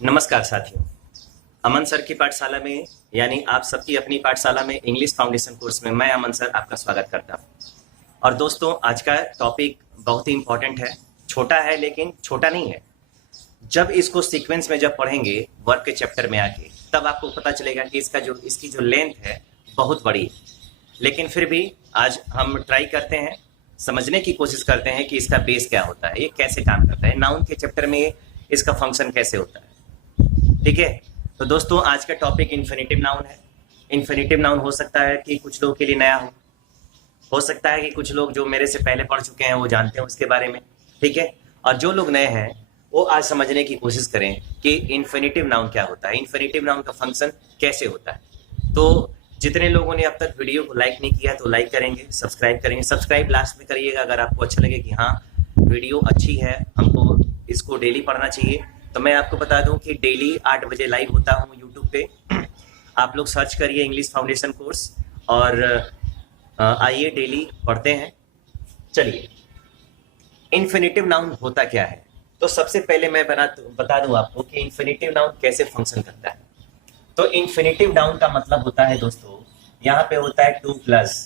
नमस्कार साथियों। अमन सर की पाठशाला में यानी आप सबकी अपनी पाठशाला में इंग्लिश फाउंडेशन कोर्स में मैं अमन सर आपका स्वागत करता हूं। और दोस्तों, आज का टॉपिक बहुत ही इंपॉर्टेंट है। छोटा है लेकिन छोटा नहीं है। जब इसको सीक्वेंस में जब पढ़ेंगे वर्क के चैप्टर में आके, तब आपको पता चलेगा कि इसकी जो लेंथ है बहुत बड़ी है। लेकिन फिर भी आज हम ट्राई करते हैं, समझने की कोशिश करते हैं कि इसका बेस क्या होता है, ये कैसे काम करता है, नाउन के चैप्टर में इसका फंक्शन कैसे होता है। ठीक है, तो दोस्तों आज का टॉपिक इन्फिनेटिव नाउन है। इन्फिनेटिव नाउन हो सकता है कि कुछ लोगों के लिए नया हो सकता है कि कुछ लोग जो मेरे से पहले पढ़ चुके हैं वो जानते हैं उसके बारे में। ठीक है, और जो लोग नए हैं वो आज समझने की कोशिश करें कि इन्फिनेटिव नाउन क्या होता है, इन्फिनेटिव नाउन का फंक्शन कैसे होता है। तो जितने लोगों ने अब तक वीडियो को लाइक नहीं किया तो लाइक करेंगे, सब्सक्राइब करेंगे। सब्सक्राइब लास्ट में करिएगा अगर आपको अच्छा लगे कि हाँ वीडियो अच्छी है, हमको इसको डेली पढ़ना चाहिए। तो मैं आपको बता दूं कि डेली 8 बजे लाइव होता हूं यूट्यूब पे। आप लोग सर्च करिए इंग्लिश फाउंडेशन कोर्स और आइए डेली पढ़ते हैं। चलिए, इन्फिनेटिव नाउन होता क्या है। तो सबसे पहले मैं बता दूं आपको कि इन्फिनेटिव नाउन कैसे फंक्शन करता है। तो इन्फिनेटिव नाउन का मतलब होता है दोस्तों, यहाँ पे होता है टू प्लस,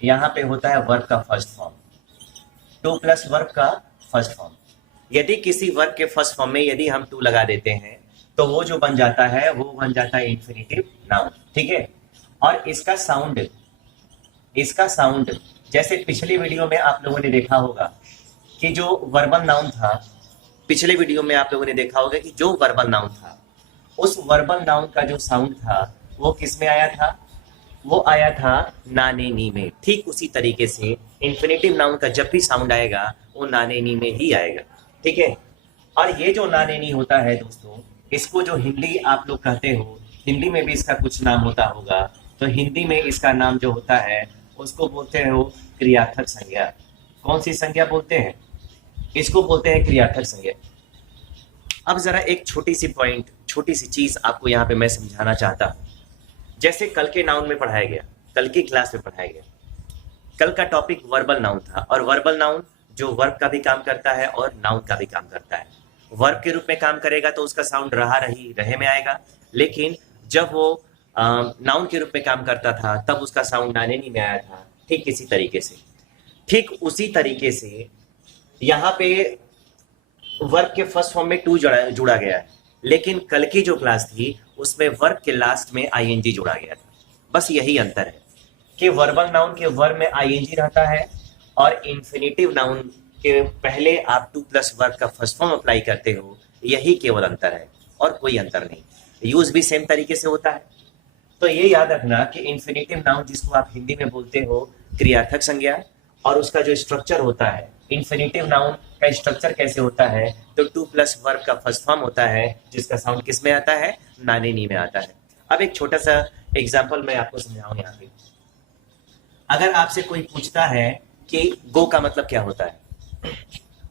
यहाँ पे होता है वर्ब का first form, two plus verb का फर्स्ट फॉर्म। यदि किसी वर्ब के फर्स्ट फॉर्म में यदि हम टू लगा देते हैं तो वो जो बन जाता है वो बन जाता है इन्फिनेटिव नाउन। ठीक है, और इसका साउंड जैसे पिछली वीडियो में आप लोगों ने देखा होगा कि जो वर्बल नाउन था, पिछले वीडियो में आप लोगों ने देखा होगा कि जो वर्बल नाउन था उस वर्बल नाउन का जो साउंड था वो किस में आया था, वो आया था नाने नी में। ठीक उसी तरीके से इन्फिनेटिव नाउन का जब भी साउंड आएगा वो नाने नी में ही आएगा। ठीक है, और ये जो नाने नी होता है दोस्तों, इसको जो हिंदी आप लोग कहते हो, हिंदी में भी इसका कुछ नाम होता होगा। तो हिंदी में इसका नाम जो होता है उसको बोलते हैं वो क्रियार्थक संज्ञा। कौन सी संज्ञा बोलते हैं? इसको बोलते हैं क्रियार्थक संज्ञा। अब जरा एक छोटी सी चीज आपको यहाँ पे मैं समझाना चाहता हूँ। जैसे कल के नाउन में पढ़ाया गया, कल की क्लास में पढ़ाया गया, कल का टॉपिक वर्बल नाउन था। और वर्बल नाउन जो वर्ब का भी काम करता है और नाउन का भी काम करता है। वर्ब के रूप में काम करेगा तो उसका साउंड रहे में आएगा, लेकिन जब वो नाउन के रूप में काम करता था तब उसका साउंड नाने नी में आया था। ठीक उसी तरीके से यहाँ पे वर्ब के फर्स्ट फॉर्म में टू जुड़ा गया है, लेकिन कल की जो क्लास थी उसमें वर्ब के लास्ट में आईएनजी जुड़ा गया था। बस यही अंतर है कि वर्बल नाउन के वर्ब में आईएनजी रहता है और इन्फिनेटिव नाउन के पहले आप टू प्लस वर्ब का फर्स्ट फॉर्म अप्लाई करते हो। यही केवल अंतर है और कोई अंतर नहीं, यूज भी सेम तरीके से होता है। तो ये याद रखना कि इन्फिनेटिव नाउन जिसको आप हिंदी में बोलते हो क्रियार्थक संज्ञा, और उसका जो स्ट्रक्चर होता है, इन्फिनेटिव नाउन का स्ट्रक्चर कैसे होता है, तो टू प्लस वर्ब का फर्स्ट फॉर्म होता है जिसका साउंड किस में आता है, नाने नी में आता है। अब एक छोटा सा एग्जाम्पल मैं आपको समझाऊं। यहाँ पे अगर आपसे कोई पूछता है कि गो का मतलब क्या होता है,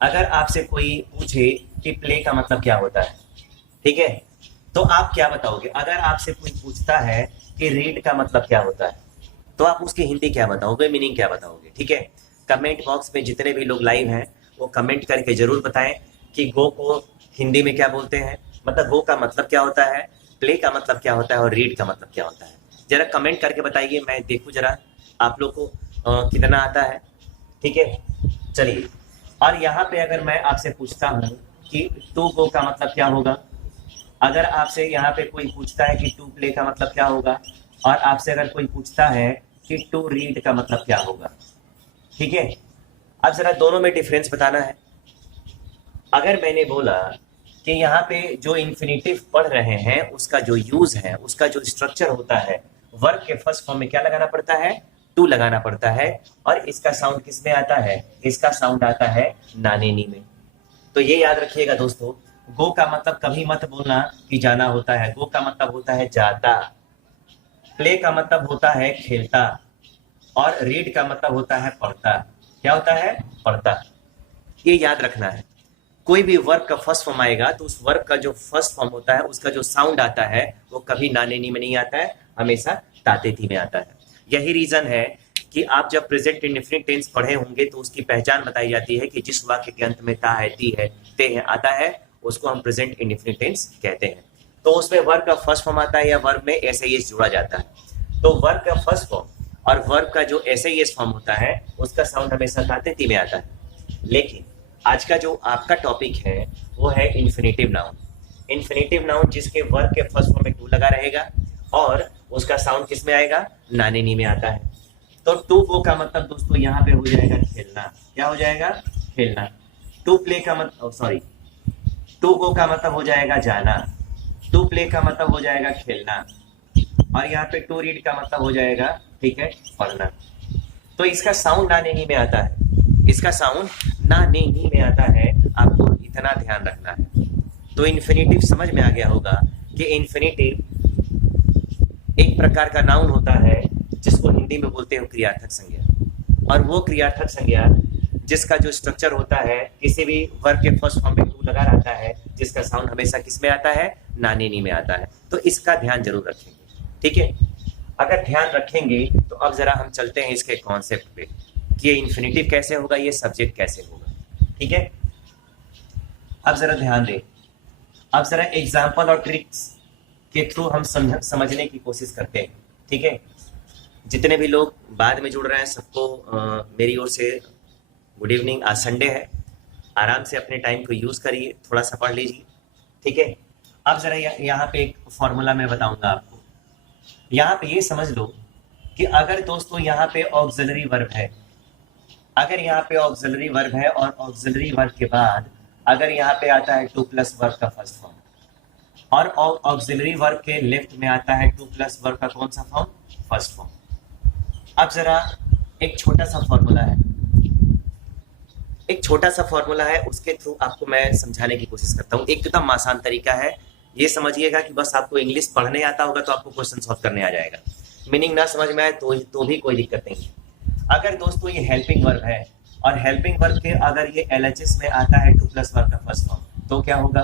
अगर आपसे कोई पूछे कि प्ले का मतलब क्या होता है, ठीक है, तो आप क्या बताओगे? अगर आपसे कोई पूछता है कि रीड का मतलब क्या होता है तो आप उसकी हिंदी क्या बताओगे, मीनिंग क्या बताओगे? ठीक है, कमेंट बॉक्स में जितने भी लोग लाइव हैं वो कमेंट करके जरूर बताएं कि गो को हिंदी में क्या बोलते हैं, मतलब गो का मतलब क्या होता है, प्ले का मतलब क्या होता है और रीड का मतलब क्या होता है। जरा कमेंट करके बताइए, मैं देखूं जरा आप लोग को कितना आता है। ठीक है, चलिए। और यहाँ पे अगर मैं आपसे पूछता हूँ कि टू गो का मतलब क्या होगा, अगर आपसे यहाँ पे कोई पूछता है कि टू प्ले का मतलब क्या होगा, और आपसे अगर कोई पूछता है कि टू रीड का मतलब क्या होगा, ठीक है, अब जरा दोनों में डिफरेंस बताना है। अगर मैंने बोला कि यहाँ पे जो इन्फिनेटिव पढ़ रहे हैं उसका जो यूज है, उसका जो स्ट्रक्चर होता है, वर्ब के फर्स्ट फॉर्म में क्या लगाना पड़ता है, टू लगाना पड़ता है, और इसका साउंड किस में आता है, इसका साउंड आता है नाने नी में। तो ये याद रखिएगा दोस्तों, गो का मतलब कभी मत बोलना कि जाना होता है, गो का मतलब होता है जाता, प्ले का मतलब होता है खेलता, और रीड का मतलब होता है पढ़ता। क्या होता है? पढ़ता। ये याद रखना है। कोई भी वर्ब का फर्स्ट फॉर्म आएगा तो उस वर्ब का जो फर्स्ट फॉर्म होता है उसका जो साउंड आता है वो कभी नाने नी में नहीं आता है, हमेशा ताते थी में आता है। यही रीजन है कि आप जब प्रेजेंट इंडेफिनिट टेंस पढ़े होंगे तो उसकी पहचान बताई जाती है कि जिस वाक्य के अंत में ता है, ती है, ते है आता है उसको हम प्रेजेंट इंडेफिनिट टेंस कहते हैं। तो उसमें वर्ब का फर्स्ट फॉर्म आता है या वर्ब में एसआईएस जुड़ा जाता है। तो वर्ब का फर्स्ट फॉर्म और वर्ब का जो एसआईएस फॉर्म होता है उसका साउंड हमेशा ताते में आता है। लेकिन आज का जो आपका टॉपिक है वो है इन्फिनेटिव नाउन। इन्फिनेटिव नाउन जिसके वर्ब के फर्स्ट फॉर्म में टू लगा रहेगा और उसका साउंड किस में आएगा, नाने नी में आता है। तो टू गो का मतलब दोस्तों यहाँ पे हो जाएगा खेलना। क्या हो जाएगा, खेलना। टू प्ले का मतलब सॉरी टू गो का मतलब हो जाएगा जाना, टू प्ले का मतलब हो जाएगा खेलना, और यहाँ पे टू रीड का मतलब हो जाएगा, ठीक है, पढ़ना। तो इसका साउंड ना नी में आता है, इसका साउंड ना नी में आता है, आपको इतना ध्यान रखना है। तो इन्फिनेटिव समझ में आ गया होगा कि इन्फिनेटिव एक प्रकार का नाउन होता है जिसको हिंदी में बोलते हैं क्रियार्थक संज्ञा। और वो क्रियार्थक संज्ञा जिसका जो स्ट्रक्चर होता है किसी भी वर्ब के फर्स्ट फॉर्म में टू लगा रहता है, जिसका साउंड हमेशा किस में आता है, नानी नी में आता है। तो इसका ध्यान जरूर रखेंगे, ठीक है। अगर ध्यान रखेंगे तो अब जरा हम चलते हैं इसके कॉन्सेप्ट पे कि ये इन्फिनेटिव कैसे होगा, ये सब्जेक्ट कैसे होगा, ठीक है। अब जरा ध्यान दें, अब जरा एग्जाम्पल और ट्रिक्स के थ्रू हम समझने की कोशिश करते हैं, ठीक है। जितने भी लोग बाद में जुड़ रहे हैं सबको मेरी ओर से गुड इवनिंग। आज संडे है, आराम से अपने टाइम को यूज करिए, थोड़ा सा पढ़ लीजिए, ठीक है। अब जरा यहाँ पे एक फॉर्मूला मैं बताऊंगा आपको। यहाँ पे ये समझ लो कि अगर दोस्तों यहाँ पे ऑक्सिलरी वर्ब है, अगर यहाँ पे ऑक्सिलरी वर्ब है और ऑक्सिलरी वर्ब के बाद अगर यहाँ पे आता है टू प्लस वर्ब का फर्स्ट फॉर्म और ऑक्सिलरी वर्ब के लेफ्ट में आता है टू प्लस वर्ब का कौन सा फॉर्म, फर्स्ट फॉर्म। अब जरा एक छोटा सा फॉर्मूला है, एक छोटा सा फॉर्मूला है, उसके थ्रू आपको मैं समझाने की कोशिश करता हूँ। एकदम आसान तरीका है, ये समझिएगा कि बस आपको इंग्लिश पढ़ने आता होगा तो आपको क्वेश्चन सॉल्व करने आ जाएगा। मीनिंग ना समझ में आए तो भी कोई दिक्कत नहीं है। अगर दोस्तों ये हेल्पिंग वर्ब है और हेल्पिंग वर्ब के अगर ये एलएचएस में आता है टू प्लस वर्ब का फर्स्ट फॉर्म तो क्या होगा,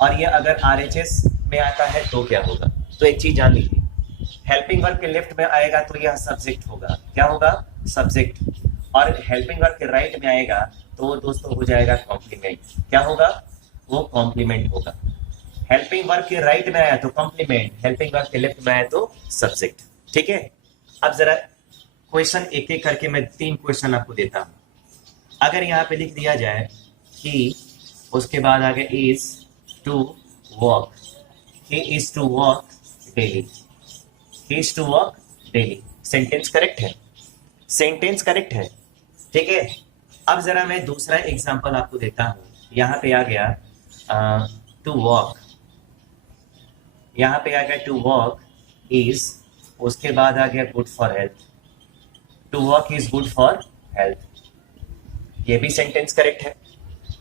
और ये अगर आरएचएस में आता है तो क्या होगा। तो एक चीज जान लीजिए, हेल्पिंग वर्ब के लेफ्ट में आएगा तो यह सब्जेक्ट होगा, क्या होगा, सब्जेक्ट। और हेल्पिंग वर्ब के राइट में आएगा तो वो दोस्तों हो जाएगा कॉम्प्लीमेंट। क्या होगा, वो कॉम्प्लीमेंट होगा। हेल्पिंग वर्ब के राइट में आया तो कॉम्प्लीमेंट, हेल्पिंग वर्ब के लेफ्ट में आया तो सब्जेक्ट, ठीक है। अब जरा क्वेश्चन एक एक करके मैं 3 क्वेश्चन आपको देता हूं। अगर यहाँ पे लिख दिया जाए कि उसके बाद आगे is to walk, he is to walk daily, he is to walk daily, sentence correct है, सेंटेंस करेक्ट है, ठीक है। अब जरा मैं दूसरा एग्जांपल आपको देता हूं। यहाँ पे आ गया टू वॉक, यहाँ पे आ गया टू वॉक इज, उसके बाद आ गया good for health, to walk is good for health, ये भी सेंटेंस करेक्ट है,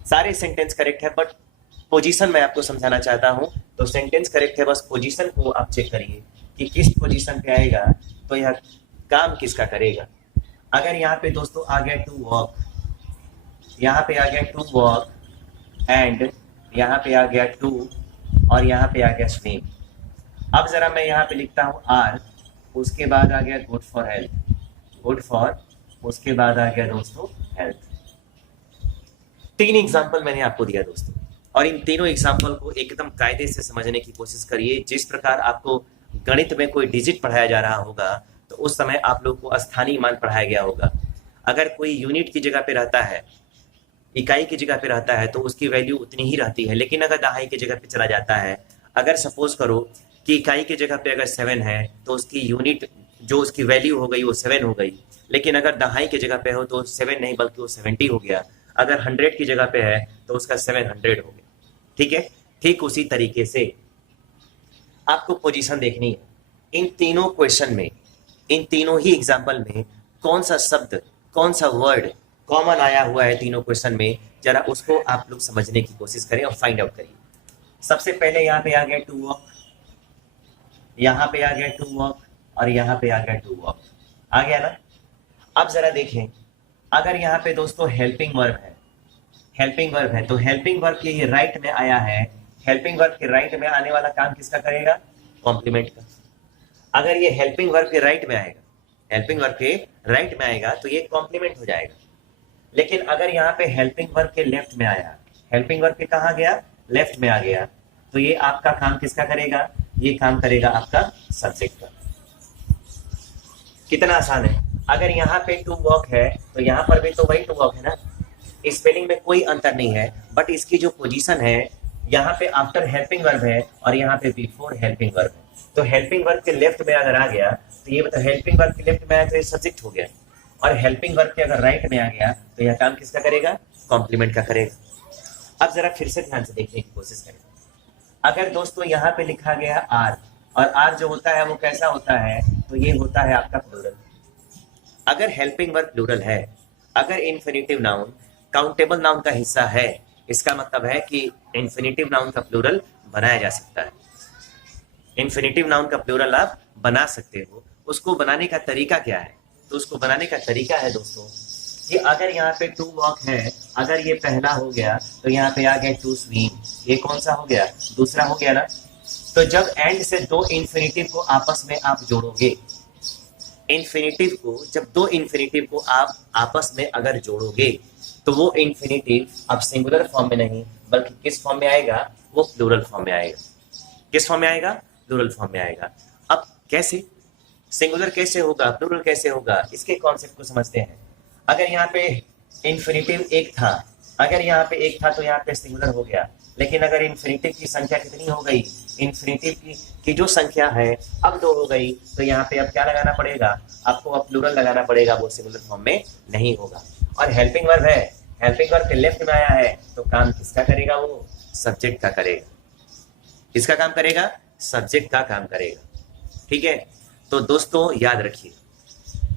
सारे सेंटेंस करेक्ट है। बट पोजीशन मैं आपको समझाना चाहता हूं, तो सेंटेंस करेक्ट है, बस पोजीशन को आप चेक करिए कि किस पोजीशन पे आएगा तो यह काम किसका करेगा। अगर यहाँ पे दोस्तों आ गया टू वॉक, यहाँ पे आ गया टू वॉक एंड यहाँ पे आ गया टू और यहाँ पे आ गया स्विम। अब जरा मैं यहाँ पे लिखता हूँ आर, उसके बाद आ गया good for health, good for, उसके बाद आ गया दोस्तों हेल्थ। 3 एग्जाम्पल मैंने आपको दिया दोस्तों, और इन तीनों एग्जाम्पल को एकदम कायदे से समझने की कोशिश करिए। जिस प्रकार आपको गणित में कोई डिजिट पढ़ाया जा रहा होगा तो उस समय आप लोग को स्थानीय मान पढ़ाया गया होगा। अगर कोई यूनिट की जगह पे रहता है, इकाई की जगह पे रहता है तो उसकी वैल्यू उतनी ही रहती है। लेकिन अगर दहाई की जगह पे चला जाता है, अगर सपोज करो कि इकाई की जगह पे अगर 7 है तो उसकी यूनिट जो उसकी वैल्यू हो गई वो 7 हो गई। लेकिन अगर दहाई की जगह पे हो तो 7 नहीं बल्कि वो 70 हो गया। अगर 100 की जगह पे है तो उसका 700 हो गया, ठीक है। ठीक उसी तरीके से आपको पोजीशन देखनी है। इन तीनों क्वेश्चन में, इन तीनों ही एग्जाम्पल में कौन सा शब्द, कौन सा वर्ड कॉमन आया हुआ है तीनों क्वेश्चन में, जरा उसको आप लोग समझने की कोशिश करें और फाइंड आउट करिए। सबसे पहले यहाँ पे आ गया टू वॉक, यहाँ पे आ गया टू वॉक और यहाँ पे आ गया टू वॉक, आ गया ना। अब जरा देखें, अगर यहाँ पे दोस्तों हेल्पिंग वर्ब है, हेल्पिंग वर्ब है तो हेल्पिंग वर्ब के ये राइट में आया है, हेल्पिंग वर्ब के राइट में आने वाला काम किसका करेगा, कॉम्प्लीमेंट का। अगर ये हेल्पिंग वर्ब के राइट में आएगा, हेल्पिंग वर्ब के राइट में आएगा तो ये कॉम्प्लीमेंट हो जाएगा। लेकिन अगर यहाँ पे हेल्पिंग वर्ब के लेफ्ट में आया, हेल्पिंग वर्ब के कहाँ गया, लेफ्ट में आ गया, तो ये आपका काम किसका करेगा? ये काम करेगा आपका सब्जेक्ट का। कितना आसान है। अगर यहाँ पे टू वॉक है तो यहाँ पर भी तो वही टू वॉक है ना, स्पेलिंग में कोई अंतर नहीं है, बट इसकी जो पोजीशन है, यहाँ पे आफ्टर हेल्पिंग वर्ब है और यहाँ पे बिफोर हेल्पिंग वर्ब है। तो हेल्पिंग वर्ब के लेफ्ट में अगर आ गया तो ये मतलब हेल्पिंग वर्ब के लेफ्ट में आया तो ये सब्जेक्ट हो गया, और हेल्पिंग वर्ब के अगर राइट में आ गया तो यह काम किसका करेगा? कॉम्प्लीमेंट का करेगा। अब जरा फिर से ध्यान से देखने की कोशिश करें। अगर दोस्तों यहाँ पे लिखा गया आर, और आर जो होता है वो कैसा होता है? तो ये होता है आपका प्लूरल। अगर हेल्पिंग वर्ब प्लूरल है, अगर इन्फिनिटिव नाउन काउंटेबल नाउन का हिस्सा है, इसका मतलब है कि इन्फिनिटिव नाउन का प्लूरल बनाया जा सकता है। इन्फिनिटिव नाउन का प्लूरल आप बना सकते हो। उसको बनाने का तरीका क्या है? तो उसको बनाने का तरीका है दोस्तों कि अगर यहाँ पे टू वॉक है, अगर ये पहला हो गया तो यहाँ पे आ गया टू स्विम, ये कौन सा हो गया? दूसरा हो गया ना। तो जब एंड से दो इन्फिनिटिव को आपस में आप जोड़ोगे, इन्फिनिटिव को, जब दो इन्फिनिटिव को आप आपस में अगर जोड़ोगे तो वो इन्फिनिटिव अब सिंगुलर फॉर्म में नहीं बल्कि किस फॉर्म में आएगा? वो प्लूरल फॉर्म में आएगा। किस फॉर्म में आएगा? प्लूरल फॉर्म में आएगा। अब कैसे? सिंगुलर कैसे होगा, प्लूरल कैसे होगा? इसके कॉन्सेप्ट को समझते हैं। अगर यहाँ पे इन्फिनिटिव एक था, अगर यहाँ पे एक था तो यहाँ पे सिंगुलर हो गया, लेकिन अगर इन्फिनिटिव की संख्या कितनी हो गई? इन्फिनिटिव की जो संख्या है अब दो हो गई, तो यहाँ पे अब क्या लगाना पड़ेगा? आपको अब प्लूरल लगाना पड़ेगा, वो सिंगुलर फॉर्म में नहीं होगा। और हेल्पिंग वर्ब है, हेल्पिंग वर्ब के लेफ्ट में आया है तो काम किसका करेगा? वो सब्जेक्ट का करेगा। किसका काम करेगा? सब्जेक्ट का काम करेगा। ठीक है, तो दोस्तों याद रखिए,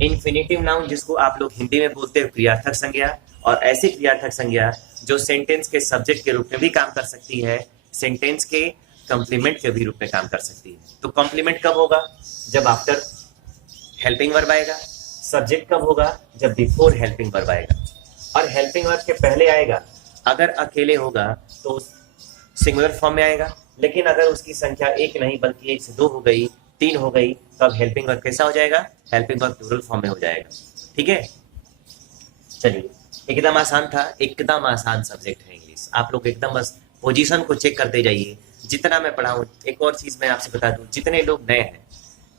इन्फिनिटिव नाउन जिसको आप लोग हिंदी में बोलते हैं क्रियार्थक संज्ञा, और ऐसी क्रियार्थक संज्ञा जो सेंटेंस के सब्जेक्ट के रूप में भी काम कर सकती है, सेंटेंस के कॉम्प्लीमेंट के भी रूप में काम कर सकती है। तो कॉम्प्लीमेंट कब होगा? जब आफ्टर हेल्पिंग वर्ब आएगा। सब्जेक्ट कब होगा? जब बिफोर हेल्पिंग वर्ब आएगा। और हेल्पिंग वर्ब के पहले आएगा, अगर अकेले होगा तो सिंगुलर फॉर्म में आएगा, लेकिन अगर उसकी संख्या एक नहीं बल्कि एक से दो हो गई, तीन हो गई, तो अब हेल्पिंग वर्ब कैसा हो जाएगा? हेल्पिंग वर्ब प्लूरल फॉर्म में हो जाएगा। ठीक है, चलिए, एकदम आसान था, एकदम आसान सब्जेक्ट है इंग्लिश। आप लोग एकदम बस पोजीशन को चेक करते जाइए जितना मैं पढ़ाऊं। एक और चीज मैं आपसे बता दूं, जितने लोग नए हैं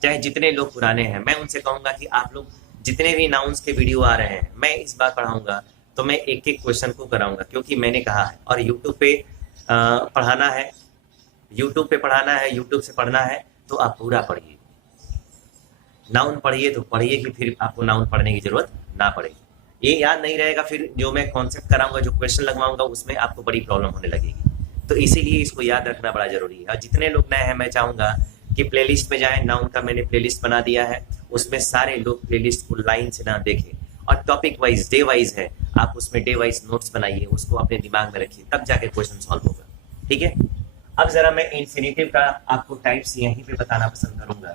चाहे जितने लोग पुराने हैं, मैं उनसे कहूंगा कि आप लोग जितने भी नाउन्स के वीडियो आ रहे हैं, मैं इस बार पढ़ाऊंगा तो मैं एक एक क्वेश्चन को कराऊंगा, क्योंकि मैंने कहा है। और यूट्यूब पे पढ़ाना है, यूट्यूब पे पढ़ाना है, यूट्यूब से पढ़ना है, तो आप पूरा पढ़िए। नाउन पढ़िए तो पढ़िए कि फिर आपको नाउन पढ़ने की जरूरत ना पड़े। ये याद नहीं रहेगा, फिर जो मैं कॉन्सेप्ट कराऊंगा, जो क्वेश्चन लगवाऊंगा, उसमें आपको बड़ी प्रॉब्लम होने लगेगी। तो इसीलिए इसको याद रखना बड़ा जरूरी है। और जितने लोग नए हैं, मैं चाहूंगा कि प्लेलिस्ट में जाएं। नाउन का मैंने प्लेलिस्ट बना दिया है, उसमें सारे लोग प्लेलिस्ट को लाइन से ना देखें, और टॉपिक वाइज, डे वाइज है, आप उसमें डे वाइज नोट्स बनाइए, उसको अपने दिमाग में रखिए, तब जाके क्वेश्चन सॉल्व होगा। ठीक है, अब जरा मैं इन्फिनिटिव का आपको टाइप्स यहीं पे बताना पसंद करूंगा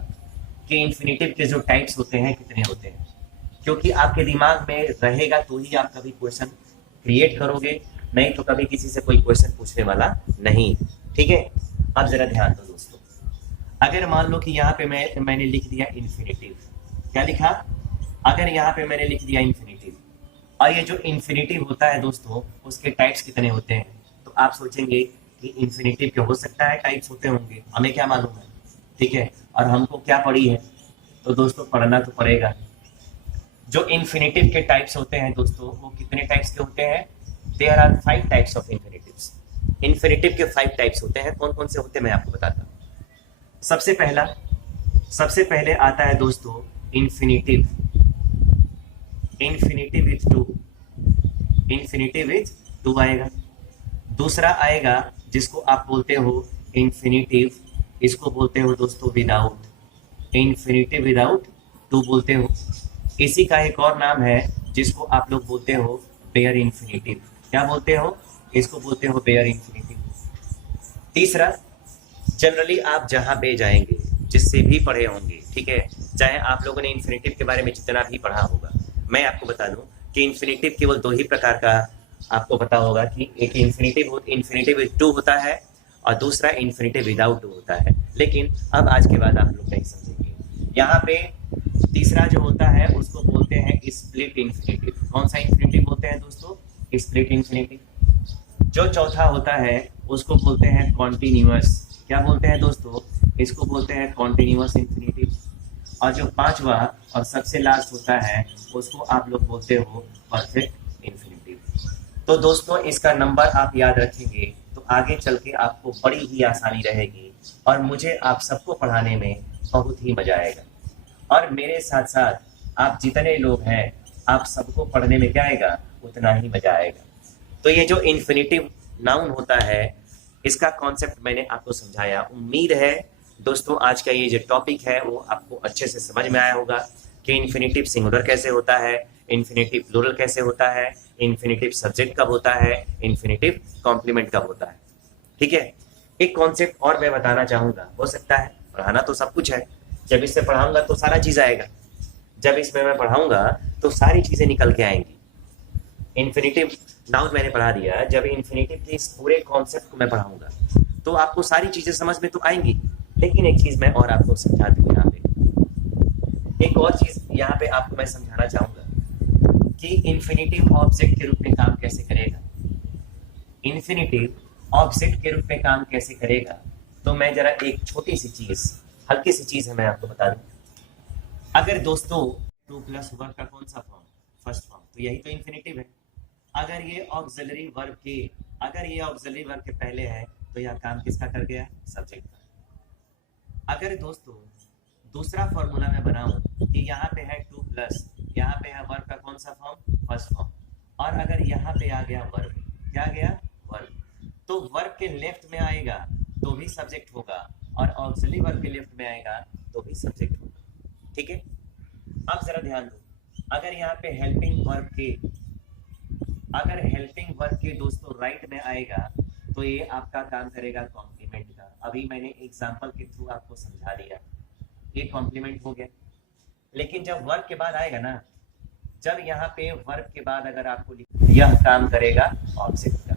कि इन्फिनिटिव के जो टाइप्स होते हैं कितने होते हैं, क्योंकि आपके दिमाग में रहेगा तो ही आप कभी क्वेश्चन क्रिएट करोगे, नहीं तो कभी किसी से कोई क्वेश्चन पूछने वाला नहीं। ठीक है, अब जरा ध्यान दो दोस्तों। अगर मान लो कि यहाँ पे मैंने लिख दिया इन्फिनिटिव, क्या लिखा? अगर यहाँ पे मैंने लिख दिया इन्फिनिटिव, और ये जो इन्फिनिटिव होता है दोस्तों, उसके टाइप्स कितने होते हैं? तो आप सोचेंगे कि इन्फिनिटिव के हो सकता है टाइप्स होते होंगे, हमें क्या मालूम है। ठीक है, और हमको क्या पढ़ी है? तो दोस्तों पढ़ना तो पड़ेगा। जो इन्फिनिटिव के टाइप्स होते हैं दोस्तों, वो कितने टाइप्स के होते हैं? There are 5 types of infinitives. Infinitive के 5 टाइप्स होते हैं। कौन कौन से होते हैं मैं आपको बताता हूँ। सबसे पहले आता है दोस्तों infinitive with to, infinitive with to आएगा। दूसरा आएगा जिसको आप बोलते हो इन्फिनिटिव, इसको बोलते हो दोस्तों विदाउट, इन्फिनिटिव विदाउट टू बोलते हो। इसी का एक और नाम है जिसको आप लोग बोलते हो बेयर इन्फिनिटिव। क्या बोलते हो? इसको बोलते हो बेयर इन्फिनिटिव। तीसरा, जनरली आप जहां पे जाएंगे, जिससे भी पढ़े होंगे, ठीक है, चाहे आप लोगों ने इन्फिनिटिव के बारे में जितना भी पढ़ा होगा, मैं आपको बता दूं कि इन्फिनिटिव केवल 2 ही प्रकार का आपको पता होगा कि एक इन्फिनिटिव विद टू होता है और दूसरा इन्फिनिटिव विदाउट टू होता है। लेकिन अब आज के बाद आप लोग नहीं समझेंगे। यहाँ पे तीसरा जो होता है उसको बोलते हैं स्प्लिट इन्फिनिटिव। कौन सा इन्फिनिटिव बोलते हैं दोस्तों? Split infinitive. जो चौथा होता है उसको बोलते हैं कॉन्टिन्यूअस। क्या बोलते हैं दोस्तों? इसको बोलते हैं कॉन्टिन्यूअस इंफिनिटिव। और जो पांचवा और सबसे लास्ट होता है उसको आप लोग बोलते हो परफेक्ट इंफिनिटिव। तो दोस्तों इसका नंबर आप याद रखेंगे तो आगे चल के आपको बड़ी ही आसानी रहेगी और मुझे आप सबको पढ़ाने में बहुत ही मजा आएगा। और मेरे साथ साथ आप जितने लोग हैं आप सबको पढ़ने में क्या आएगा, उतना ही मजा आएगा। तो ये जो इन्फिनिटिव नाउन होता है इसका कॉन्सेप्ट मैंने आपको समझाया। उम्मीद है दोस्तों आज का ये जो टॉपिक है वो आपको अच्छे से समझ में आया होगा कि इन्फिनिटिव सिंगुलर कैसे होता है, इन्फिनिटिव प्लूरल कैसे होता है, इन्फिनिटिव सब्जेक्ट कब होता है, इन्फिनिटिव कॉम्प्लीमेंट कब होता है। ठीक है, एक कॉन्सेप्ट और मैं बताना चाहूंगा। हो सकता है पढ़ाना तो सब कुछ है, जब इससे पढ़ाऊंगा तो सारा चीज आएगा, जब इसमें मैं पढ़ाऊंगा तो सारी चीजें निकल के आएंगी। इन्फिनिटिव नाउन मैंने पढ़ा दिया, जब इन्फिनिटिव के इस पूरे कॉन्सेप्ट को मैं पढ़ाऊंगा तो आपको सारी चीजें समझ में तो आएंगी। लेकिन एक चीज मैं और आपको समझा दूं यहाँ पे, एक और चीज यहाँ पे आपको मैं समझाना चाहूंगा कि इन्फिनिटिव ऑब्जेक्ट के रूप में काम कैसे करेगा। इन्फिनिटिव ऑब्जेक्ट के रूप में काम कैसे करेगा तो मैं जरा एक छोटी सी चीज, हल्की सी चीज है, मैं आपको बता दूं। अगर दोस्तों टू प्लस वर्ब का कौन सा फॉर्म, फर्स्ट फॉर्म, तो यही तो इन्फिनिटिव है। अगर ये ऑक्सिलरी वर्ब के पहले है तो यह काम किसका कर गया, सब्जेक्ट का। अगर दोस्तों दूसरा फॉर्मूला मैं बनाऊं कि यहाँ पे है टू प्लस, यहाँ पे है वर्ब का कौन सा फॉर्म, फर्स्ट फॉर्म, और अगर यहाँ पे आ गया वर्ब, क्या आ गया, वर्ब, तो वर्ब के लेफ्ट में आएगा तो भी सब्जेक्ट होगा और ऑक्सिलरी वर्ब के लेफ्ट में आएगा तो भी सब्जेक्ट होगा। ठीक है, अब जरा ध्यान दो, अगर यहाँ पे हेल्पिंग वर्ब के दोस्तों राइट में आएगा तो ये आपका काम करेगा कॉम्प्लीमेंट का। अभी मैंने एग्जांपल के थ्रू आपको समझा दिया, ये कॉम्प्लीमेंट हो गया। लेकिन जब वर्ब के बाद आएगा ना, जब यहाँ पे वर्ब के बाद अगर आपको यह काम करेगा ऑब्जेक्ट का।